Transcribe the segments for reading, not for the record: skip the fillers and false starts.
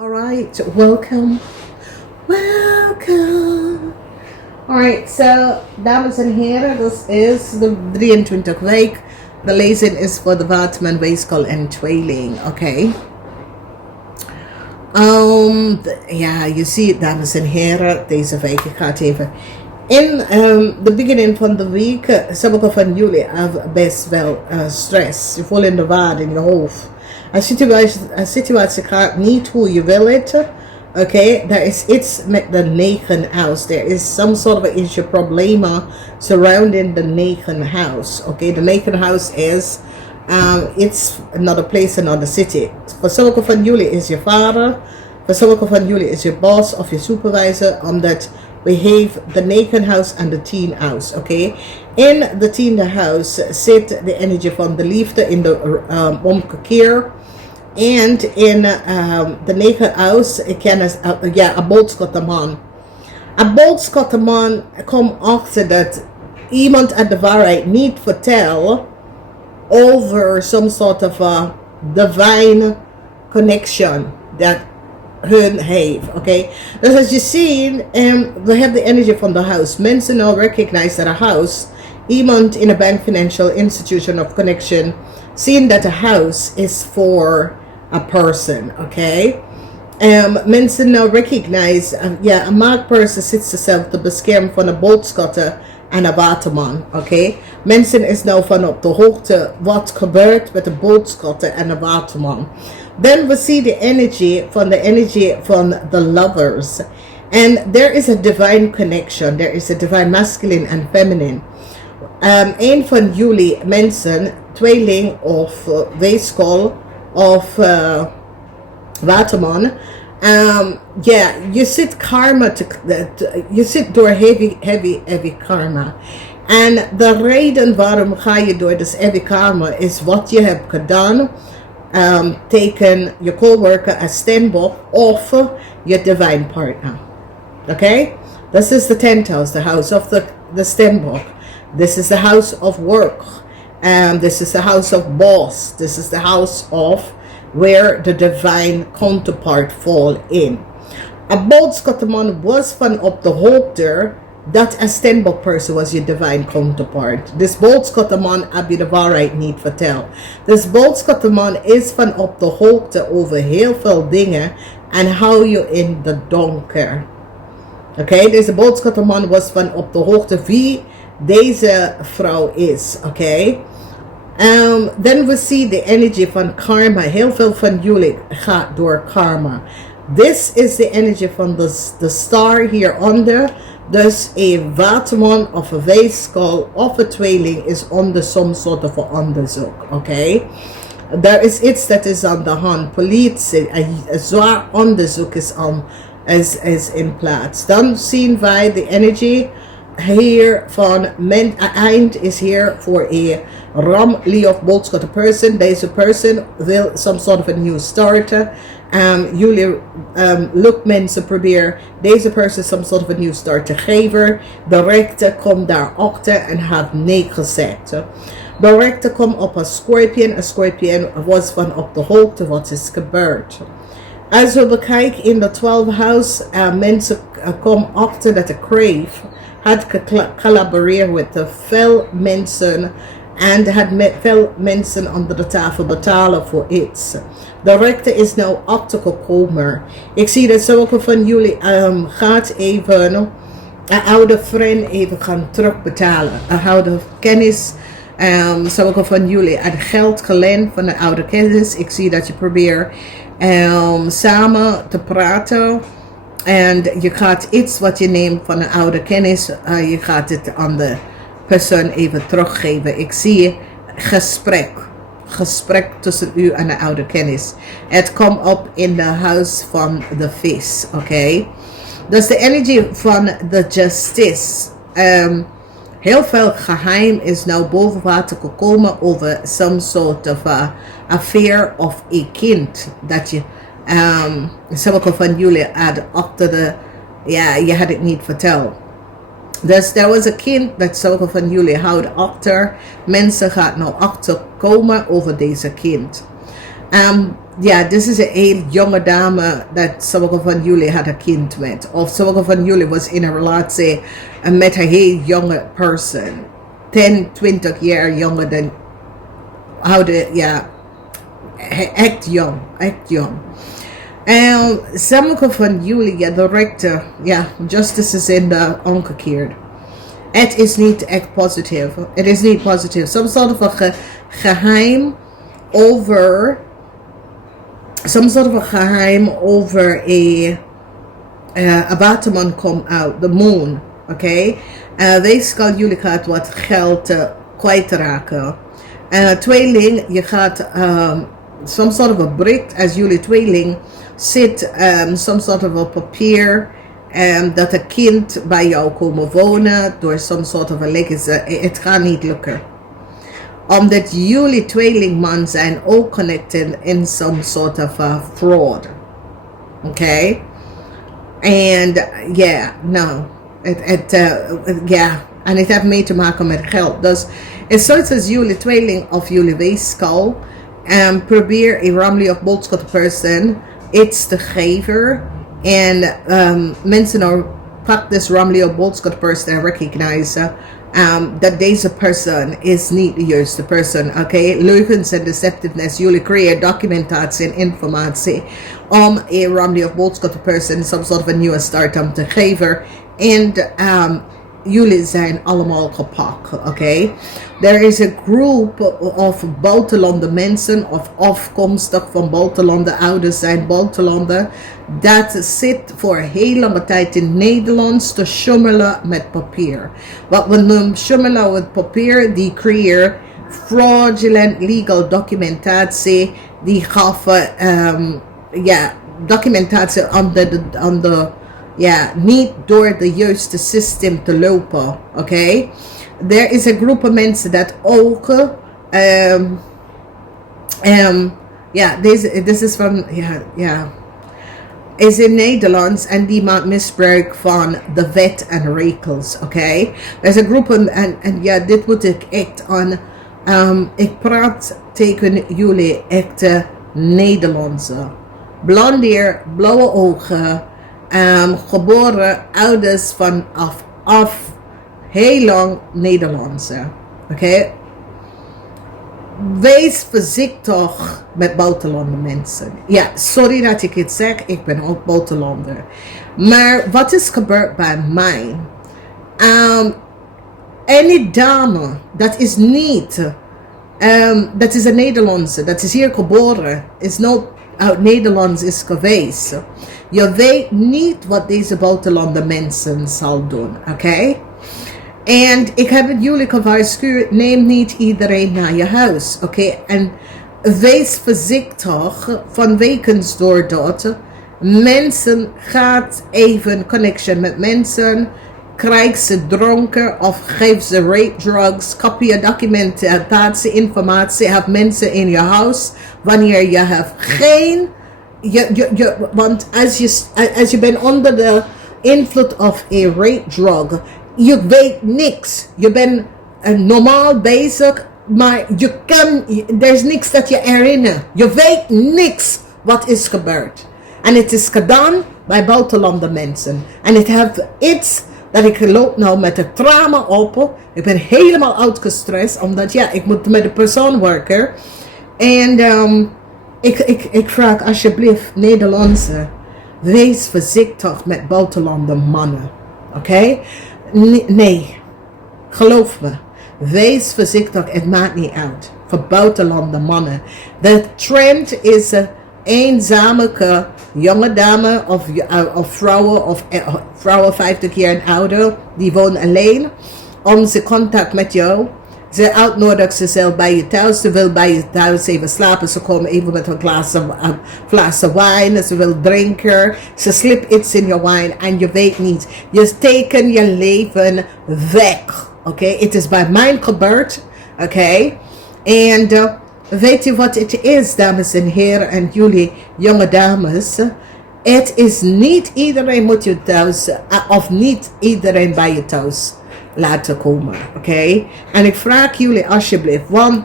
Alright, welcome. Alright, so dames en heren, dat is de 23 week. De lezing is voor de Waterman, Weegschaal en Tweeling, oké. Ja, je ziet dames en heren, deze week, ik ga het even... In de beginning van de week, sommigen van jullie hebben best wel stress. Je voelt in de war in je hoofd. Een situatie gaat niet hoe je wil het. Oké, er is iets met de 9 house. There is some sort of issue, problemen surrounding the 9 house. Okay, the 9 house is it's another place, another city. Voor sommigen van jullie is je vader. Voor sommigen van jullie is je boss of je supervisor. Omdat we have the 9 house and the 10 house. Okay, in the 10 house zit de energie van de liefde in de omgekeer. And in the 9 house, ik ken een boodschappenman. Een boodschappenman komt achter dat iemand aan de waarheid niet vertelt over some sort of a divine connection that hun heeft. Okay? Dus als je ziet, we hebben de energie van de house. Mensen now recognize that a house, iemand in a bank, financial institution of connection, seeing that a house is for a person, okay? Mensen now recognize, een maakperson zit zichzelf te beschermen van een boodschatter en een waterman, okay? Mensen is nou van op de hoogte wat gebeurt met de boodschatter en een waterman. Then we see the energy van the lovers. And there is a divine connection. There is a divine masculine and feminine. Een van jullie mensen, tweeling of weegschaal of waterman, je zit karma, je zit door heavy karma. En de reden waarom ga je door dus heavy karma is wat je hebt gedaan tegen je coworker als stembok of je divine partner. Okay? This is the 10th house, the house of the stembok. This is the house of work. This is the house of boss. This is the house of where the divine counterpart fall in. Een boodschappenman was van op de hoogte dat een stembok person was je divine counterpart. This boodschappenman heb je de waarheid niet verteld. This boodschappenman is van op de hoogte over heel veel dingen en hou je in de donker. Oké, deze boodschappenman was van op de hoogte wie deze vrouw is. Oké. Then we see the energy van karma. Heel veel van jullie gaat door karma. This is the energy van the star hieronder. Dus een waterman of een weegschaal of een tweeling is onder some sort of onderzoek. Oké. There is iets dat is aan de hand. Politie, een zwaar onderzoek is in plaats. Dan zien wij de energy hier van eind is hier voor een ramli of boodschap person. Deze person wil some sort of a new start. Jullie look mensen proberen deze person some sort of a new start te geven. De rechter komt daarachter en heeft nee gezet. De rechter komt op een scorpion. Een scorpion was van op de hoogte wat is gebeurd. Als we bekijken in de 12th house, mensen komen achter dat de crave had gecollaboreerd met veel mensen en had met veel mensen onder de tafel betalen voor iets. De rechter is nou achtergekomen. Ik zie dat sommige van jullie gaat even een oude vriend even gaan terugbetalen. Een oude kennis. Sommige van jullie hebben geld geleend van een oude kennis. Ik zie dat je probeert samen te praten. En je gaat iets wat je neemt van een oude kennis, je gaat het aan de persoon even teruggeven. Ik zie gesprek tussen u en een oude kennis. Het komt op in de huis van de vis, oké? Dus de energie van de justice. Heel veel geheim is nou boven water gekomen over some sort of affair of een kind dat je sommige van jullie hadden achter de, je had het niet verteld. Dus er was een kind dat sommige van jullie houden achter. Mensen gaan nou achterkomen over deze kind. Ja, dit is een heel jonge dame dat sommige van jullie had een kind met. Of sommige van jullie was in een relatie met een heel jonge person. 10, 20 jaar jonger dan ouder, ja, echt jong, echt jong. En sommige van jullie, ja, de rechter, ja, justice is in de omgekeerd. Het is niet echt positief. Het is niet positief. Some sort of a geheim over a waterman come out, the moon, oké? Wees kan jullie gaat wat geld kwijtraken. Tweeling, je gaat some sort of a brick, als jullie tweeling zit some sort of a papier dat een kind bij jou komen wonen door some sort of a legacy. Het gaat niet lukken. Omdat jullie tweelingman zijn ook connected in some sort of a fraud. Okay? And yeah, no. En het heeft mee te maken met geld. Dus het soort als jullie tweeling of jullie weeskal. Probeer een ramli of boodschap person iets te geven. En mensen nou pak this ramli of boodschap person en recognize dat deze persoon is niet de juiste persoon. Okay? Leugens en deceptiveness. Jullie creëren documentatie en informatie om een ramli of boodschap person some sort of a nieuwe start om te geven. En jullie zijn allemaal gepakt. Okay? Er is een groep of buitenlandse mensen of afkomstig van buitenlandse ouders zijn buitenlandse dat zit voor heel lange tijd in Nederlands te schummelen met papier. Wat we noemen schummelen met papier, die creëert fraudulent legal documentatie, die gaven documentatie niet door de juiste systeem te lopen. Oké? Er is een groep mensen dat ook this is van is in Nederlands en die maakt misbruik van de wet en regels. Oké? Er is een groep en ja, dit moet ik echt aan. Ik praat tegen jullie echte Nederlandse. Blond haar, blauwe ogen, geboren ouders vanaf heel lang Nederlandse. Oké? Wees voorzichtig met buitenlandse mensen. Ja, sorry dat ik het zeg, ik ben ook buitenlander. Maar wat is gebeurd bij mij? Ene dame, dat is niet, dat is een Nederlandse, dat is hier geboren, is nooit uit Nederlands is geweest. Je weet niet wat deze buitenlandse mensen zal doen, oké? En ik heb het jullie gewaarschuwd, neem niet iedereen naar je huis, oké? En wees voorzichtig vanwege door dat. Mensen gaat even connection met mensen, krijg ze dronken of geef ze rape drugs, kopieer documentatie, informatie, heb mensen in je huis wanneer je hebt geen, want als je bent onder de invloed of een rape drug, je weet niks. Je bent normaal bezig, maar er is niks dat je herinnert. Je weet niks wat is gebeurd. En het is gedaan bij buitenlandse mensen. En het heeft iets dat ik loop nou met het trauma op. Ik ben helemaal uitgestrest, omdat ik moet met de persoon werken. En ik vraag alsjeblieft Nederlandse, wees voorzichtig met buitenlandse mannen. Oké? Nee, geloof me. Wees voorzichtig, het maakt niet uit. Voor buitenlandse mannen. De trend is eenzame jonge dame of vrouwen of vrouwen 50 jaar en ouder, die wonen alleen, om ze contact met jou. Ze uitnodigen zichzelf bij je thuis. Ze wil bij je thuis even slapen. Ze komen even met een glaas wijn. Ze wil drinken. Ze slipt iets in je wijn en je weet niet. Je teken je leven weg. Oké? Het is bij mij gebeurd. Oké? En weet je wat het is, dames en heren en jullie jonge dames? Het is niet iedereen moet je thuis, of niet iedereen bij je thuis laten komen, oké? En ik vraag jullie alsjeblieft, want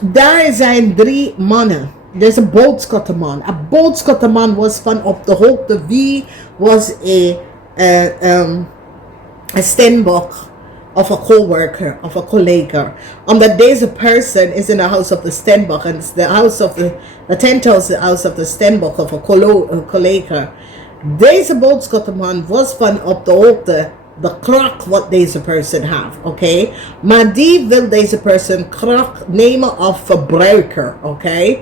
daar zijn 3 mannen, there's a boodschappenman. A boodschappenman was van op de hoogte wie was a steenbok of a co-worker, of a collega. Omdat deze person is in the house of the steenbok, and it's the house of the 10th house of the steenbok of a collega. Deze boodschappenman was van op de hoogte de kracht wat deze person heeft, oké? Maar die wil deze person kracht nemen of verbruiken, oké?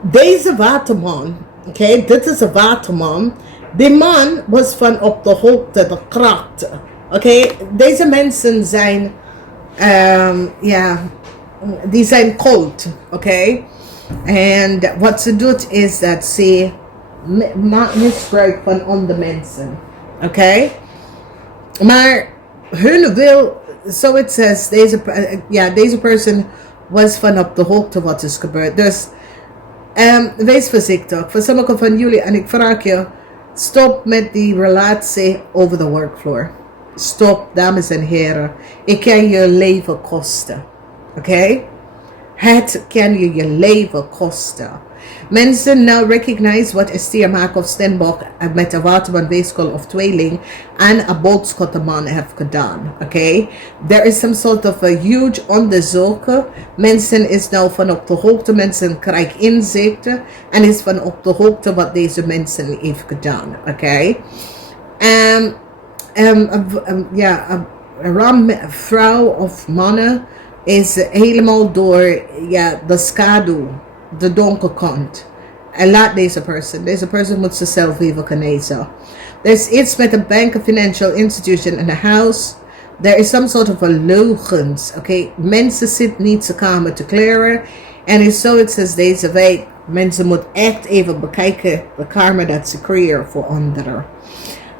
Deze waterman, oké, dit is een waterman. Die man was van op de hoogte de kracht, oké? Deze mensen zijn, die zijn cold, oké? En wat ze doet is dat ze maakt misbruik van andere mensen, oké? Maar hun wil, so it says, deze person was van op de hoogte wat is gebeurd. Dus wees voorzichtig. Voor sommigen van jullie, en ik vraag je, stop met die relatie over de workfloor. Stop, dames en heren. Het kan je leven kosten. Oké? Het kan je leven kosten. Mensen now recognize wat is te maken of Stenbok met de waterman, weegschaal of tweeling en een boodschappenman heeft gedaan. Oké? There is some sort of a huge onderzoek. Mensen is nou van op de hoogte, mensen krijgen inzichten en is van op de hoogte wat deze mensen heeft gedaan. Oké? Een vrouw of mannen is helemaal door de schaduw, de donkerkant. En laat deze person moet zichzelf even genezen. Er is iets met een bank, a financial institution in the house. There is some sort of a leugens. Okay? Mensen zitten niet te kamer te klaren. En is zo het is deze week. Mensen moeten echt even bekijken de karma dat ze creëren voor anderen.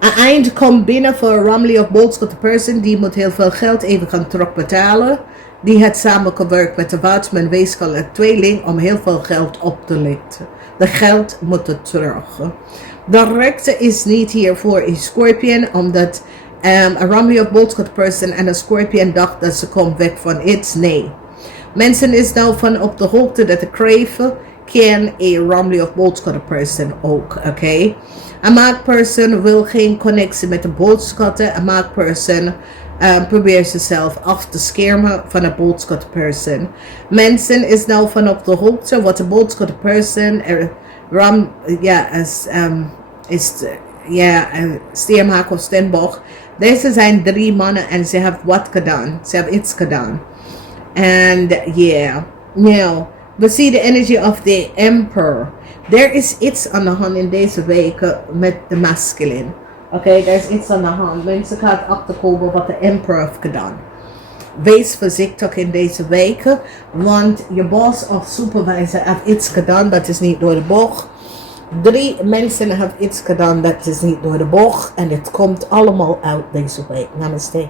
Een eind komt binnen voor een ramly of boodschap person. Die moet heel veel geld even gaan terugbetalen. Die heeft samengewerkt met de waterman, weegschaal en tweeling om heel veel geld op te lichten. De geld moet er terug. De rechter is niet hier voor een scorpion, omdat een ramly of boodschap person en een scorpion dacht dat ze komt weg van iets. Nee. Mensen is nou van op de hoogte dat de crave kan een ramly of boodschap person ook. Oké? Een maakperson wil geen connectie met de boodschappen. Een maakperson probeert zichzelf af te schermen van een boodschapperson. Mensen is nou van op de hoogte wat de boodschapperson Steenhaak of Stenbok. Deze zijn 3 mannen en ze hebben wat gedaan. Ze hebben iets gedaan. En now we see the energy of the emperor. There is iets aan de hand in deze weken met de masculine. Oké, er is iets aan de hand. Mensen gaan achterkomen wat de emperor heeft gedaan. Wees voorzichtig in deze weken, want je boss of supervisor heeft iets gedaan dat is niet door de bocht. 3 mensen hebben iets gedaan dat is niet door de bocht en het komt allemaal uit deze week. Namaste.